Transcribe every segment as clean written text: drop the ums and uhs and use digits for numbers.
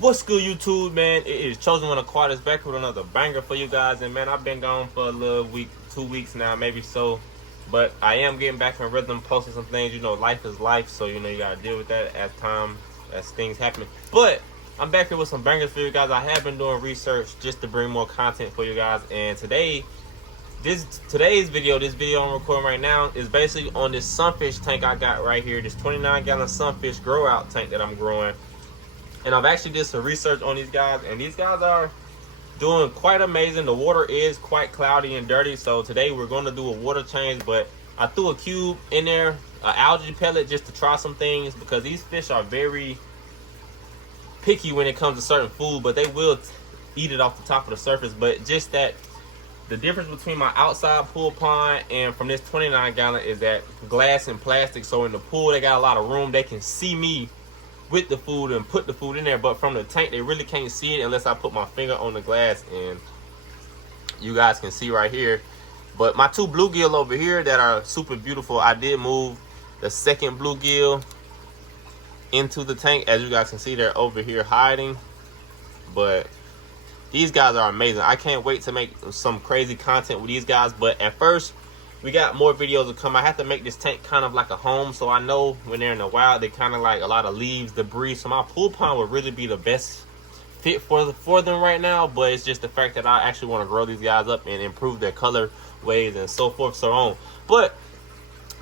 What's good, YouTube, man? It is Chosen One Aquatics back with another banger for you guys. And man, I've been gone for a little week, 2 weeks now, maybe so. But I am getting back in rhythm, posting some things. You know, life is life, so you know you gotta deal with that as things happen. But I'm back here with some bangers for you guys. I have been doing research just to bring more content for you guys. And today's video, this video I'm recording right now, is basically on this sunfish tank I got right here. This 29-gallon sunfish grow out tank that I'm growing. And I've actually did some research on these guys, and these guys are doing quite amazing. The water is quite cloudy and dirty, so today we're going to do a water change. But I threw a cube in there, an algae pellet, just to try some things, because these fish are very picky when it comes to certain food, but they will eat it off the top of the surface. But just that the difference between my outside pool pond and from this 29-gallon is that glass and plastic. So in the pool they got a lot of room, they can see me with the food and put the food in there, but from the tank they really can't see it unless I put my finger on the glass. And you guys can see right here. But my two bluegill over here that are super beautiful, I did move the second bluegill into the tank. As you guys can see, they're over here hiding. But these guys are amazing. I can't wait to make some crazy content with these guys. But at first, we got more videos to come. I have to make this tank kind of like a home, so I know when they're in the wild, they kind of like a lot of leaves, debris. So my pool pond would really be the best fit for them right now. But it's just the fact that I actually want to grow these guys up and improve their color ways and so forth, so on. But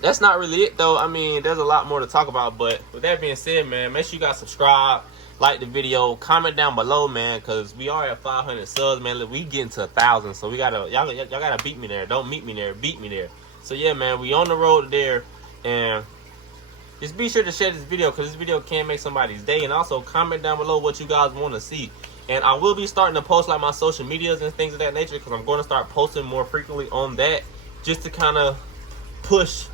that's not really it, though. I mean, there's a lot more to talk about. But with that being said, man, make sure you guys subscribe, like the video, comment down below, man, because we are at 500 subs, man. Look, we getting to 1,000, so we gotta y'all gotta beat me there. Don't meet me there, beat me there. So yeah, man, we on the road there. And just be sure to share this video, because this video can make somebody's day. And also comment down below what you guys want to see. And I will be starting to post like my social medias and things of that nature, because I'm going to start posting more frequently on that, just to kind of push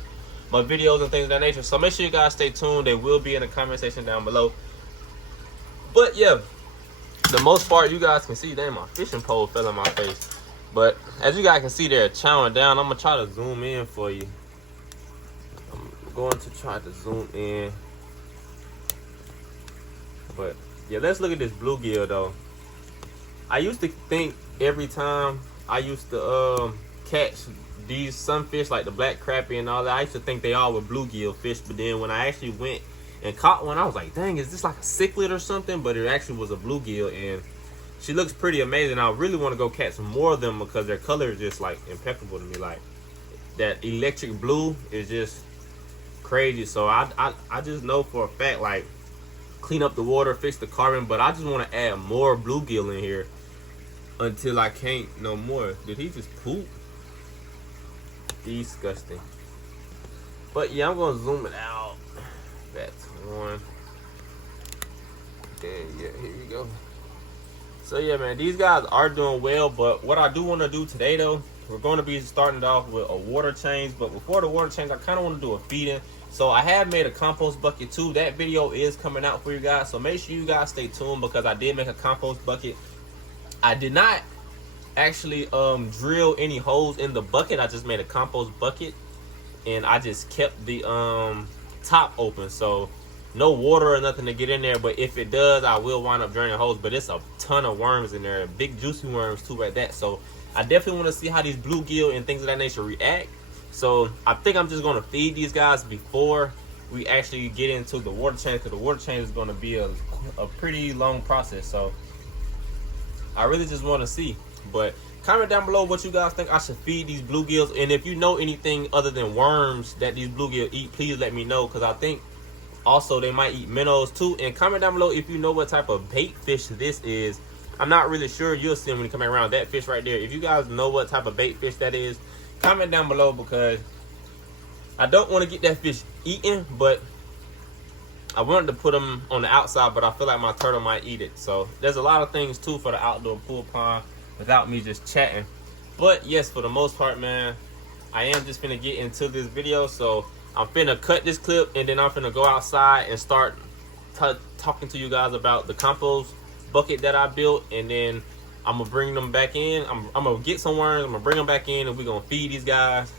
my videos and things of that nature. So make sure you guys stay tuned. They will be in the comment section down below. But yeah, the most part, you guys can see, damn, my fishing pole fell in my face. But as you guys can see, they're chowing down. I'm gonna try to zoom in for you. I'm going to try to zoom in. But yeah, let's look at this bluegill though. I used to think every time I used to catch these sunfish, like the black crappie and all that, I used to think they all were bluegill fish. But then when I actually went and caught one, I was like, dang, is this like a cichlid or something? But it actually was a bluegill, and she looks pretty amazing. I really want to go catch some more of them, because their color is just like impeccable to me. Like that electric blue is just crazy. So I just know for a fact, like, clean up the water, fix the carbon, but I just want to add more bluegill in here until I can't no more. Did he just poop? Disgusting. But yeah, I'm gonna zoom it out. That's one. And yeah, here you go. So yeah, man, these guys are doing well. But what I do want to do today though, we're going to be starting off with a water change. But before the water change, I kind of want to do a feeding. So I have made a compost bucket too. That video is coming out for you guys, so make sure you guys stay tuned, because I did make a compost bucket. I did not actually drill any holes in the bucket. I just made a compost bucket, and I just kept the top open, so no water or nothing to get in there. But if it does, I will wind up draining holes. But it's a ton of worms in there, big juicy worms too at that. So I definitely want to see how these bluegill and things of that nature react. So I think I'm just going to feed these guys before we actually get into the water change, because the water change is going to be a pretty long process. So I really just want to see. But comment down below what you guys think I should feed these bluegills. And if you know anything other than worms that these bluegill eat, please let me know, because I think also they might eat minnows too. And comment down below if you know what type of bait fish this is. I'm not really sure. You'll see them when you come around. That fish right there, if you guys know what type of bait fish that is, comment down below, because I don't want to get that fish eaten, but I wanted to put them on the outside, but I feel like my turtle might eat it. So there's a lot of things too for the outdoor pool pond without me just chatting. But yes, for the most part, man, I am just finna get into this video. So I'm finna cut this clip, and then I'm finna go outside and start talking to you guys about the compost bucket that I built. And then I'm gonna bring them back in. I'm gonna get some worms, I'm gonna bring them back in, and we're gonna feed these guys,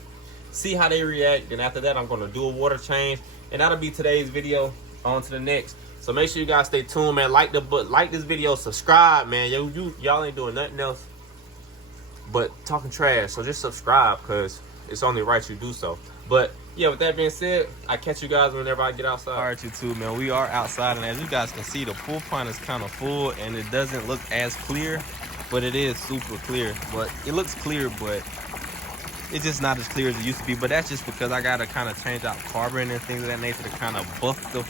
see how they react. Then after that, I'm gonna do a water change, and that'll be today's video. On to the next. So make sure you guys stay tuned, man. Like this video, subscribe, man. Y'all ain't doing nothing else but talking trash. So just subscribe, because it's only right you do so. But yeah, with that being said, I catch you guys whenever I get outside. All right, YouTube, man, we are outside, and as you guys can see, the pool pond is kind of full, and it doesn't look as clear, but it is super clear. But it looks clear, but it's just not as clear as it used to be. But that's just because I gotta kind of change out carbon and things of that nature to kind of buff the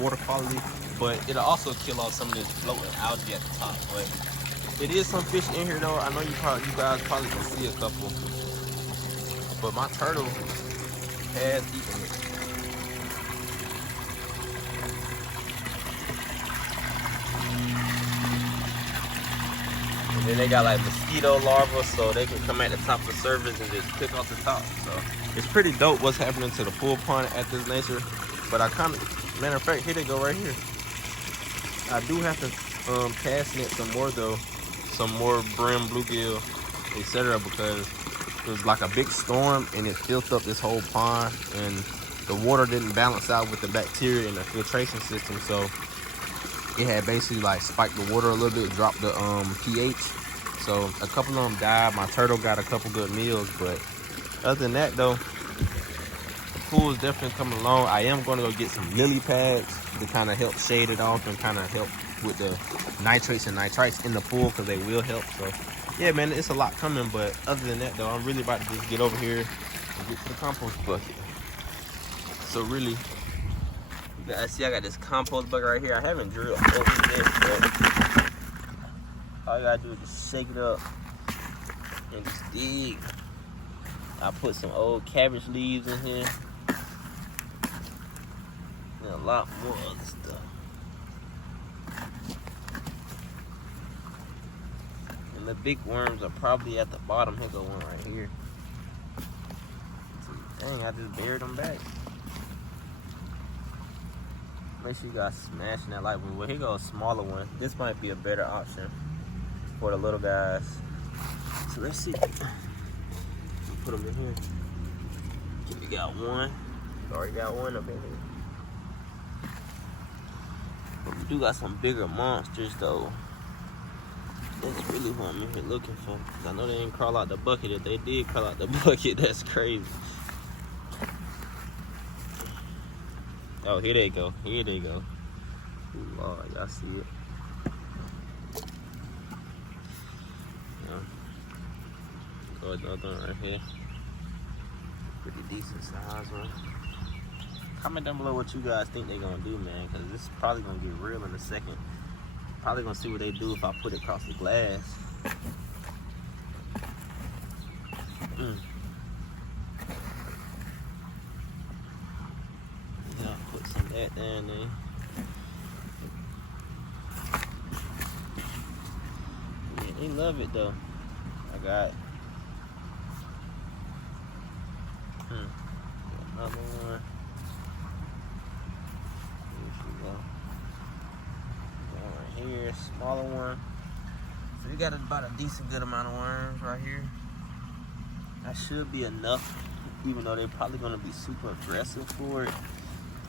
water quality. But it'll also kill off some of this floating algae at the top. But it is some fish in here though. I know you guys probably can see a couple. But my turtle has eaten it. And then they got like mosquito larvae, so they can come at the top of the surface and just pick off the top. So it's pretty dope what's happening to the pool pond at this nature. But I kind of, matter of fact, here they go right here. I do have to cast net some more though, some more brim, bluegill, etc. because it was like a big storm and it filled up this whole pond, and the water didn't balance out with the bacteria in the filtration system, so it had basically like spiked the water a little bit, dropped the pH. So a couple of them died. My turtle got a couple good meals, but other than that though, the pool is definitely coming along. I am going to go get some lily pads to kind of help shade it off and kind of help with the nitrates and nitrites in the pool, because they will help. So yeah, man, it's a lot coming. But other than that though, I'm really about to just get over here and get to the compost bucket. So really, you guys see I got this compost bucket right here. I haven't drilled over it, but all you gotta do is just shake it up and just dig. I put some old cabbage leaves in here and a lot more other stuff. And the big worms are probably at the bottom. Here's the one right here. Dang, I just buried them back. Make sure you guys smashing that like button. Well, here goes a smaller one. This might be a better option for the little guys. So let's see. Put them in here. We got one. We already got one up in here. But we do got some bigger monsters though. That's really what I'm in here looking for. Cause I know they didn't crawl out the bucket. If they did crawl out the bucket, that's crazy. Oh, here they go. Here they go. Ooh, Lord, y'all see it. Go another one right here. Pretty decent size one. Comment down below what you guys think they're gonna do, man, because this is probably gonna get real in a second. Probably gonna see what they do if I put it across the glass. Yeah, put some of that down there. Yeah, they love it though. I got another one. Here she go. One right here, smaller one. So we got about a decent good amount of worms right here. That should be enough, even though they're probably gonna be super aggressive for it,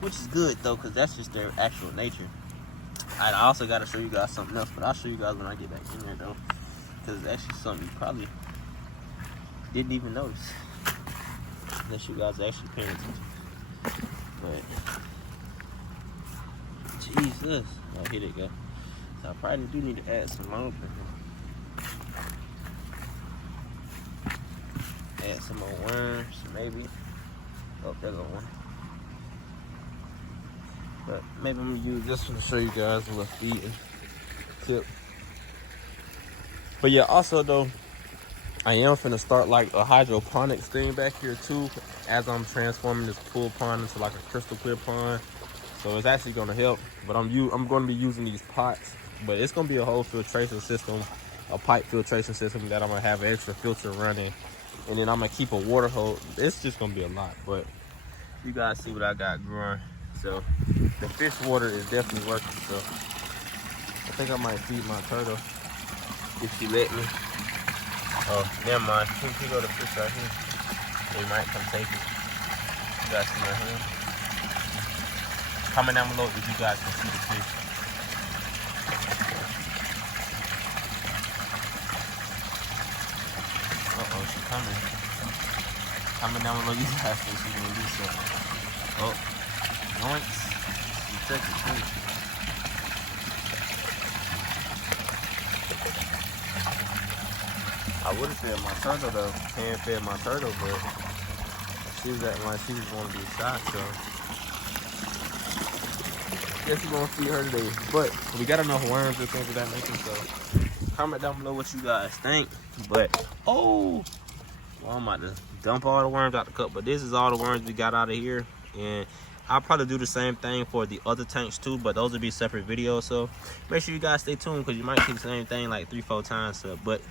which is good though, because that's just their actual nature. I also got to show you guys something else, but I'll show you guys when I get back in there though, because it's actually something you probably didn't even notice. Unless you guys are actually paying attention. But Jesus. Oh, here they go. So I probably do need to add some more for him. Add some more worms, maybe. Oh, there's one. But maybe I'm gonna use this one to show you guys a little feeding tip. But yeah, also though, I am finna start like a hydroponics thing back here too, as I'm transforming this pool pond into like a crystal clear pond. So it's actually gonna help. But I'm gonna be using these pots, but it's gonna be a whole filtration system, a pipe filtration system that I'm gonna have an extra filter running, and then I'm gonna keep a water hose. It's just gonna be a lot, but you guys see what I got growing. So the fish water is definitely working. So I think I might feed my turtle if she let me. Oh, never mind. Here go the fish right here. They might come take it. You guys see my hand? Comment down below if you guys can see the fish. Uh-oh, she's coming. Comment down below, you guys think she's gonna do something. Oh, yoinks. She took it too. I would have fed my turtle though. Hand fed my turtle, but she was acting like she was going to be shot, so guess we're going to feed her today. But we got enough worms and things of that nature, so comment down below what you guys think. But, oh, well, I'm about to dump all the worms out the cup, but this is all the worms we got out of here. And I'll probably do the same thing for the other tanks too, but those will be separate videos. So make sure you guys stay tuned because you might see the same thing like 3-4 times. So, but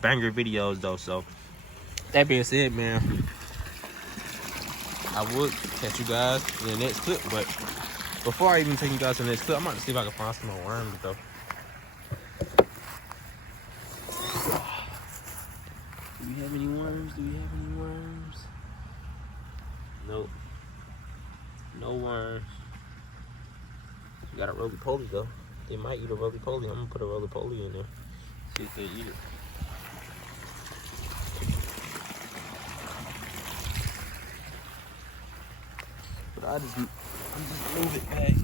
banger videos though. So that being said, man, I would catch you guys in the next clip. But before I even take you guys to the next clip, I'm about to see if I can find some more worms though. Do we have any worms? Do we have any worms? Nope. No worms. We got a roly-poly though. They might eat a roly-poly. I'm gonna put a roly-poly in there. See if they eat it. But I'm just move it back.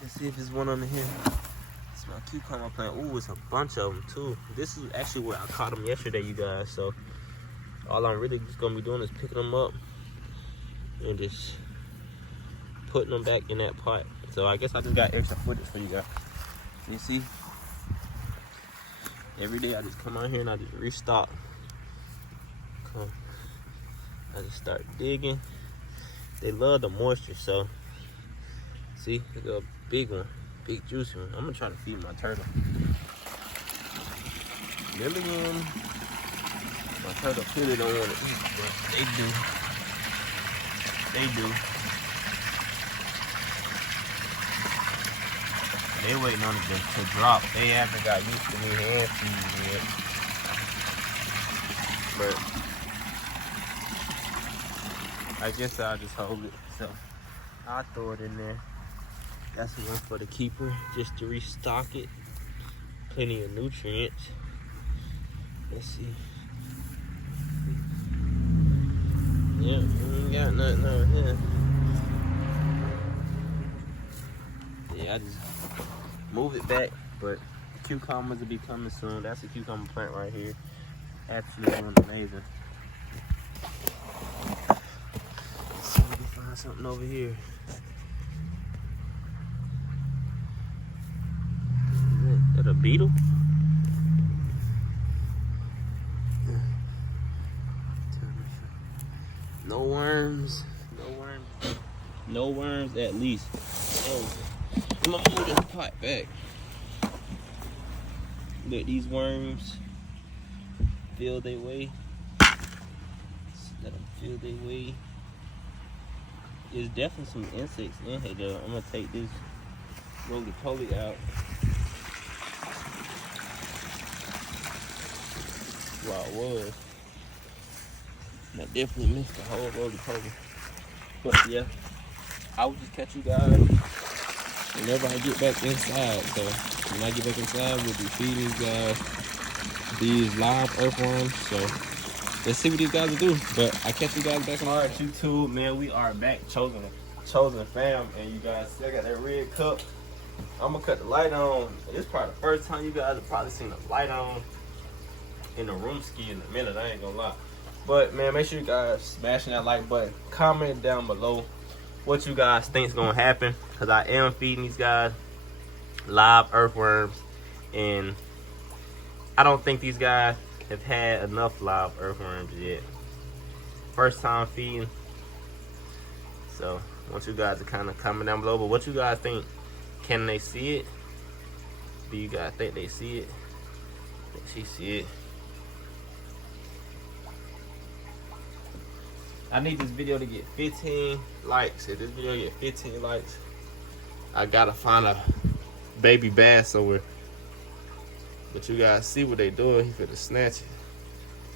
Let's see if there's one under here. It's my cucumber plant. Ooh, it's a bunch of them too. This is actually where I caught them yesterday, you guys. So all I'm really just gonna be doing is picking them up and just putting them back in that pot. So I guess I just got extra footage for you guys. You see, every day I just come out here and I just restock. I just start digging. They love the moisture, so see, look a big one, big juicy one. I'm gonna try to feed my turtle. Lillian, my turtle clearly don't want to eat, but they do. They do. They waiting on it to drop. They haven't got used to me hand feeding yet. But I guess I'll just hold it. So I'll throw it in there. That's one for the keeper, just to restock it. Plenty of nutrients. Let's see. Yeah, we ain't got nothing over here. Yeah, I just move it back, but the cucumbers will be coming soon. That's a cucumber plant right here. Absolutely doing amazing. Let's see if we can find something over here. Is that a beetle? No worms. No worms. No worms at least. Oh. I'm gonna move this pot back. Let these worms feel their way. Let them feel their way. There's definitely some insects in here though. I'm gonna take this roly-poly out. Well, it was. And I definitely missed the whole roly-poly. But yeah, I will just catch you guys whenever I get back inside. So when I get back inside, we'll be feeding these guys these live earthworms. So let's see what these guys will do. But I catch you guys back on. All right, YouTube, man, we are back, chosen fam, and you guys still got that red cup. I'm gonna cut the light on. It's probably the first time you guys have probably seen the light on in the room ski in a minute. I ain't gonna lie. But man, make sure you guys smashing that like button. Comment down below what you guys think is gonna happen, because I am feeding these guys live earthworms, and I don't think these guys have had enough live earthworms yet. First time feeding. So I want you guys to kind of comment down below. But what you guys think? Can they see it? Do you guys think they see it? I think she see it. I need this video to get 15 likes. If this video get 15 likes, I gotta find a baby bass somewhere. But you guys see what they doing. He finna snatch it.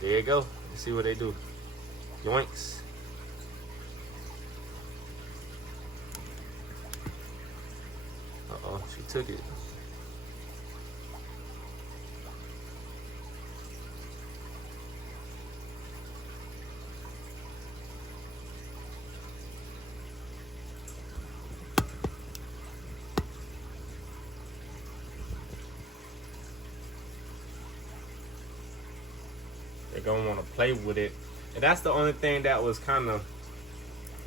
There you go. Let's see what they do. Yoinks. took it. They're gonna want to play with it, and that's the only thing that was kind of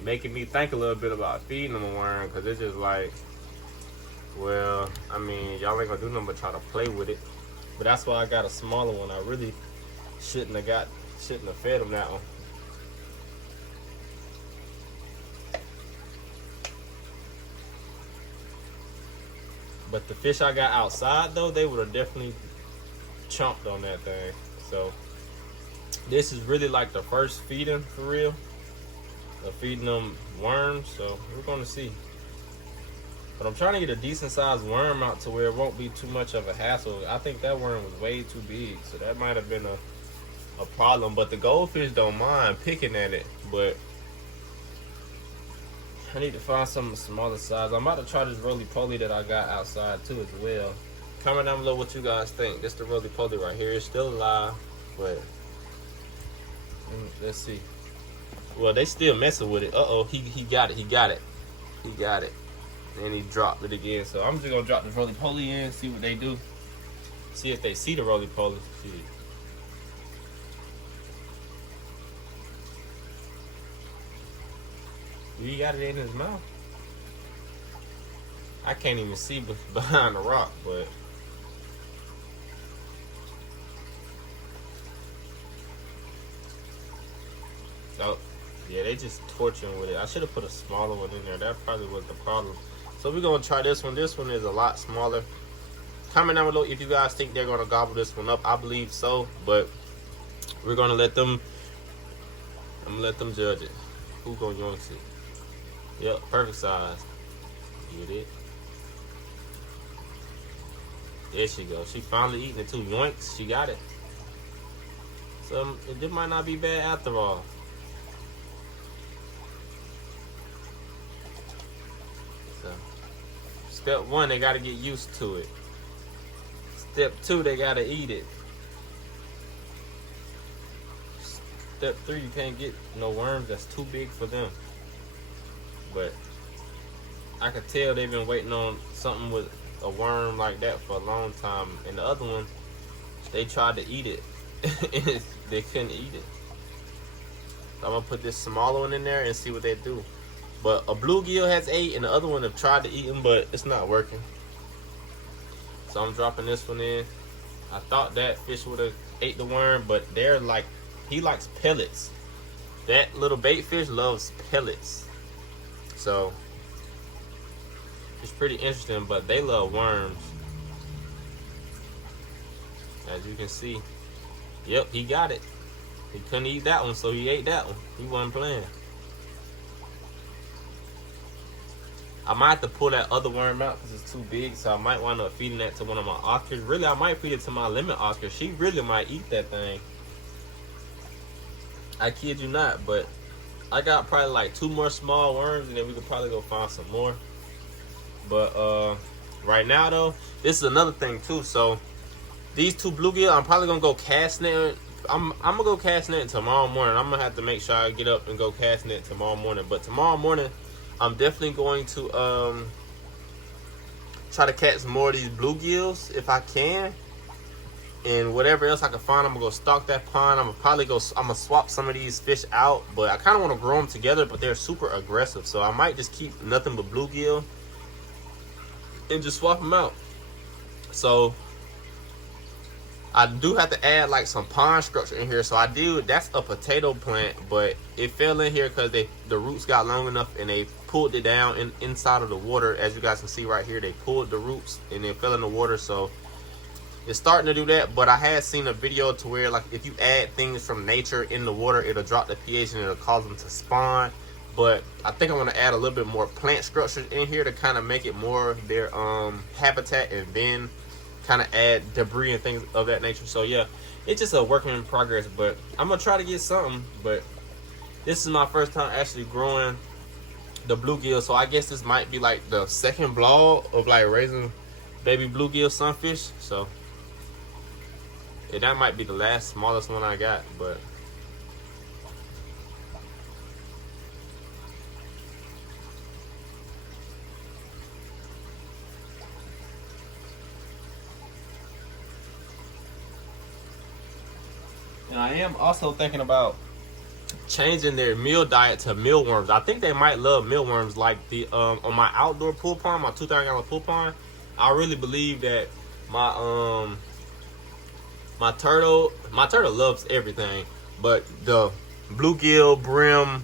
making me think a little bit about feeding them a worm, because it's just like, well, I mean, y'all ain't gonna do nothing but try to play with it. But that's why I got a smaller one. I really shouldn't have fed them that one. But the fish I got outside though, they would have definitely chomped on that thing. So this is really like the first feeding for real. Feeding them worms, so we're gonna see. But I'm trying to get a decent sized worm out to where it won't be too much of a hassle. I think that worm was way too big, so that might have been a problem. But the goldfish don't mind picking at it, but I need to find some smaller size. I'm about to try this roly-poly that I got outside too as well. Comment down below what you guys think. This the roly-poly right here. It's still alive, but let's see. Well, they still messing with it. Uh-oh, he got it. He got it. And he dropped it again. So I'm just gonna drop the roly-poly in, see what they do. See if they see the roly-poly. He got it in his mouth. I can't even see behind the rock, but so yeah, they just torturing with it. I should have put a smaller one in there. That probably was the problem. So we're gonna try this one. This one is a lot smaller. Comment down below if you guys think they're gonna gobble this one up. I believe so, but we're gonna let them. I'm gonna let them judge it. Who's gonna yoink it? Yep, perfect size. Get it. There she goes. She finally eating it too. Yoinks, she got it. So it might not be bad after all. So step one, they gotta get used to it. Step two, they gotta eat it. Step three, you can't get no worms that's too big for them. But I could tell they've been waiting on something with a worm like that for a long time. And the other one, they tried to eat it. And they couldn't eat it. So I'm gonna put this smaller one in there and see what they do. But a bluegill has 8 and the other one have tried to eat them, but it's not working. So I'm dropping this one in. I thought that fish would have ate the worm, but they're like, he likes pellets. That little bait fish loves pellets. So it's pretty interesting, but they love worms. As you can see. Yep, he got it. He couldn't eat that one, so he ate that one. He wasn't playing. I might have to pull that other worm out because it's too big, so I might wind up feeding that to one of my Oscars. Really, I might feed it to my lemon Oscar. She really might eat that thing. I kid you not, but I got probably like 2 more small worms, and then we could probably go find some more. But right now though, this is another thing too. So these 2 bluegill, I'm probably gonna go cast net. I'm gonna go cast net tomorrow morning. I'm gonna have to make sure I get up and go cast net tomorrow morning. But tomorrow morning, I'm definitely going to try to catch more of these bluegills if I can. And whatever else I can find, I'm gonna go stock that pond. I'm gonna swap some of these fish out, but I kind of want to grow them together, but they're super aggressive. So I might just keep nothing but bluegill and just swap them out. So I do have to add like some pond structure in here. So that's a potato plant, but it fell in here because the roots got long enough and they pulled it down inside of the water. As you guys can see right here, they pulled the roots and it fell in the water. So it's starting to do that, but I had seen a video to where like if you add things from nature in the water, it'll drop the pH and it'll cause them to spawn. But I think I want to add a little bit more plant structure in here to kind of make it more their habitat, and then kind of add debris and things of that nature. So yeah, it's just a work in progress, but I'm gonna try to get something. But this is my first time actually growing the bluegill, so I guess this might be like the second vlog of like raising baby bluegill sunfish. So yeah, that might be the last smallest one I got, but and I am also thinking about changing their meal diet to mealworms. I think they might love mealworms. Like the on my outdoor pool pond, my 2,000-gallon pool pond, I really believe that my my turtle loves everything, but the bluegill, brim,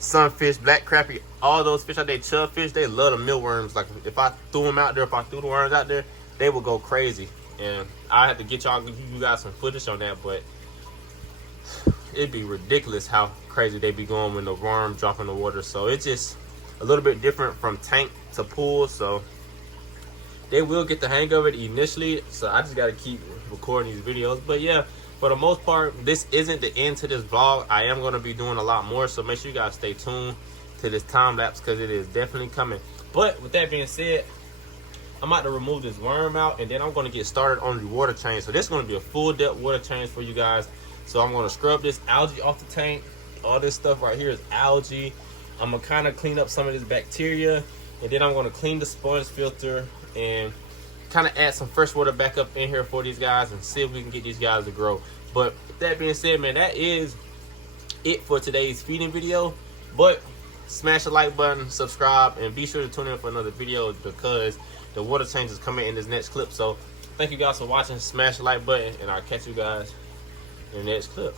sunfish, black crappie, all those fish out there, chubfish, they love the mealworms. Like if I threw them out there, if I threw the worms out there, they would go crazy. And I had to get you guys some footage on that, but it'd be ridiculous how crazy they be going when the worm drop in the water. So it's just a little bit different from tank to pool. So they will get the hang of it initially. So I just got to keep recording these videos. But yeah, for the most part, this isn't the end to this vlog. I am going to be doing a lot more. So make sure you guys stay tuned to this time lapse because it is definitely coming. But with that being said, I'm about to remove this worm out, and then I'm going to get started on the water change. So this is going to be a full depth water change for you guys. So I'm going to scrub this algae off the tank. All this stuff right here is algae. I'm going to kind of clean up some of this bacteria, and then I'm going to clean the sponge filter and kind of add some fresh water back up in here for these guys and see if we can get these guys to grow. But with that being said, man, that is it for today's feeding video. But smash the like button, subscribe, and be sure to tune in for another video because the water change is coming in this next clip. So thank you guys for watching. Smash the like button, and I'll catch you guys in the next clip.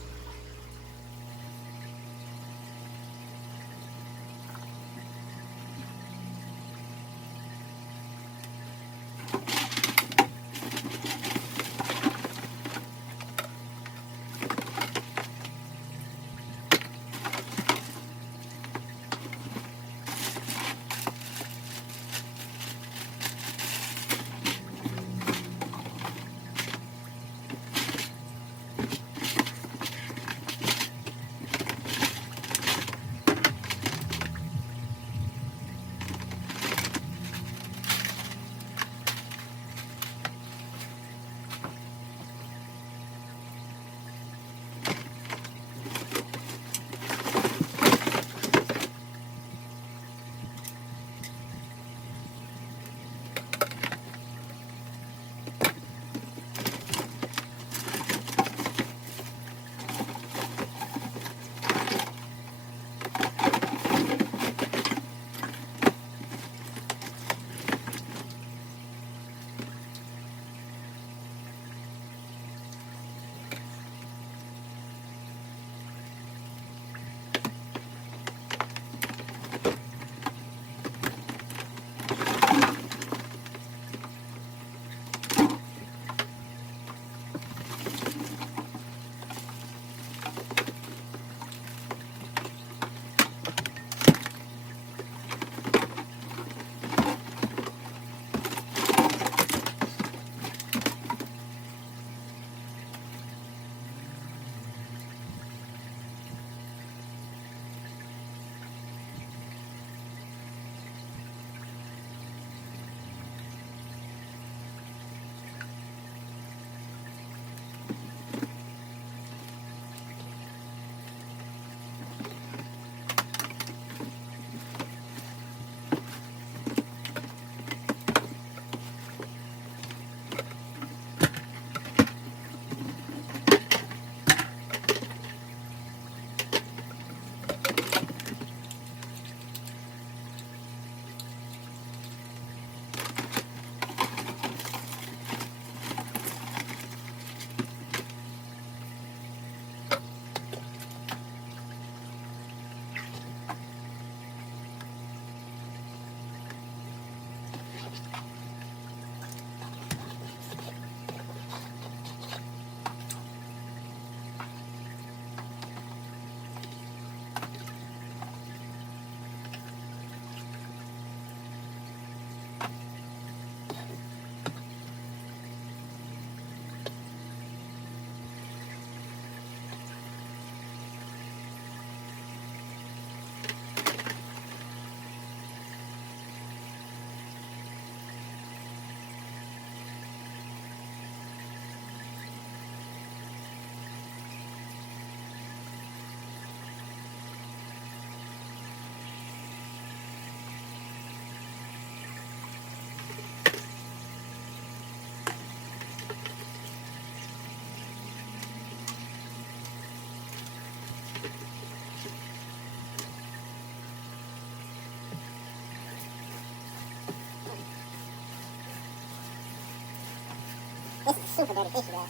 This is super dirty fish, you guys.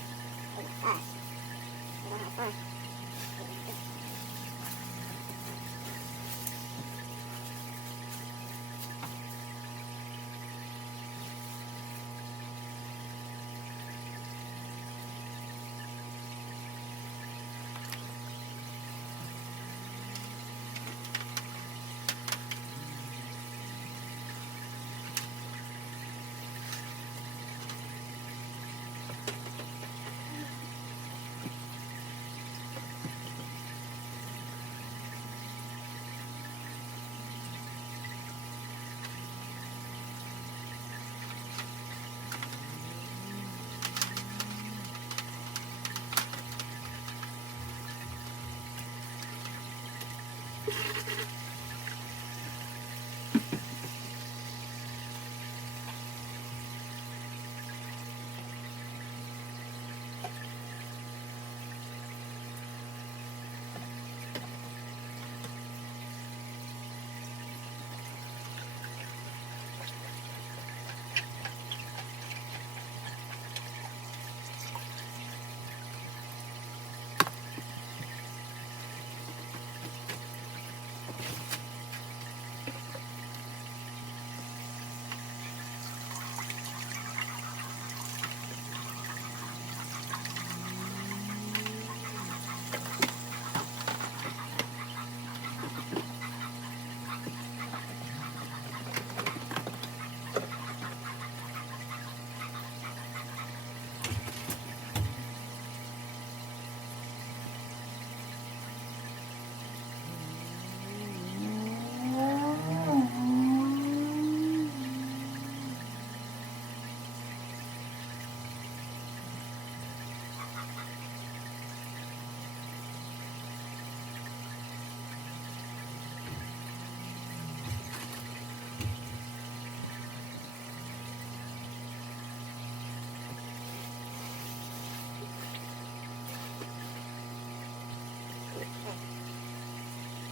Oh my gosh. I don't have fun.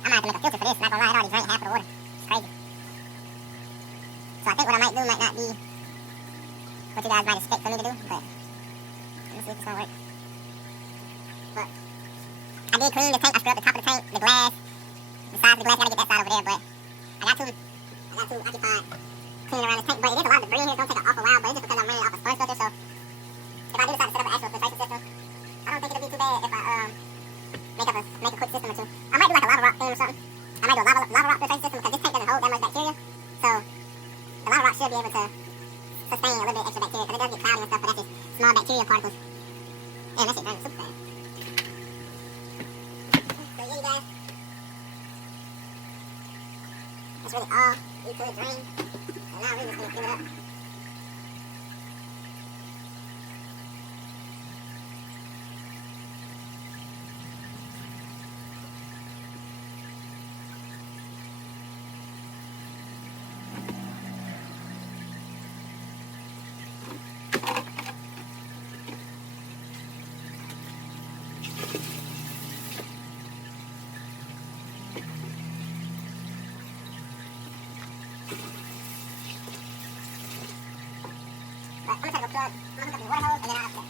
I might have to make a filter for this. Not gonna lie, it already drank half of the water. It's crazy. So I think what I might do might not be what you guys might expect for me to do, but let me see if it's gonna work. But I did clean the tank. I scrubbed the top of the tank, the glass, the sides of the glass. Gotta get that side over there, but I got too occupied cleaning around the tank. But it is a lot of debris in here. It's gonna take an awful while, but it's just because I'm running off a sponge filter. So if I do decide to set up an actual filtration system, I don't think it'll be too bad if I make a quick system or two. I might do like a lava rock thing or something. I might do a lava rock filtration system because this tank doesn't hold that much bacteria. So the lava rock should be able to sustain a little bit extra bacteria because it does get cloudy and stuff, but that's just small bacteria particles. Man, that shit burns super fast. So yeah, you guys, that's really all you could drain. So now we're just gonna fill it up. But I'm gonna try to go plug. I'm gonna hook up the water hose and then I'll upset.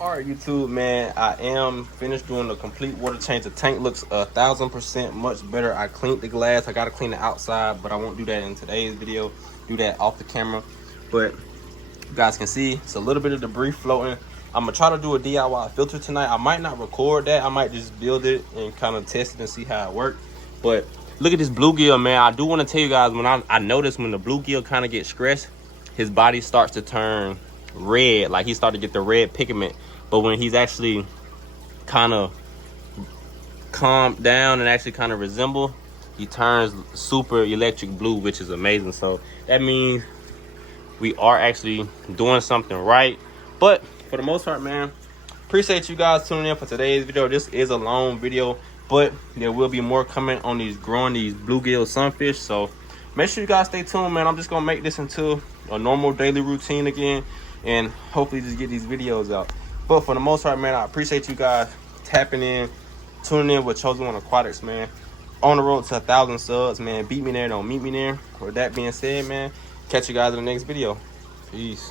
All right, YouTube, man, I am finished doing the complete water change. The tank looks 1,000% much better. I cleaned the glass. I got to clean the outside, but I won't do that in today's video. Do that off the camera. But you guys can see it's a little bit of debris floating. I'm going to try to do a DIY filter tonight. I might not record that. I might just build it and kind of test it and see how it works. But look at this bluegill, man. I do want to tell you guys, when I noticed when the bluegill kind of gets stressed, his body starts to turn red. Like he started to get the red pigment. But when he's actually kind of calmed down and actually kind of resemble, he turns super electric blue, which is amazing. So that means we are actually doing something right. But for the most part, man, appreciate you guys tuning in for today's video. This is a long video, but there will be more coming on these growing these bluegill sunfish. So make sure you guys stay tuned, man. I'm just gonna make this into a normal daily routine again, and hopefully just get these videos out. But for the most part, man, I appreciate you guys tapping in, tuning in with Chosen One Aquatics, man. On the road to 1,000 subs, man. Beat me there, don't meet me there. With that being said, man, catch you guys in the next video. Peace.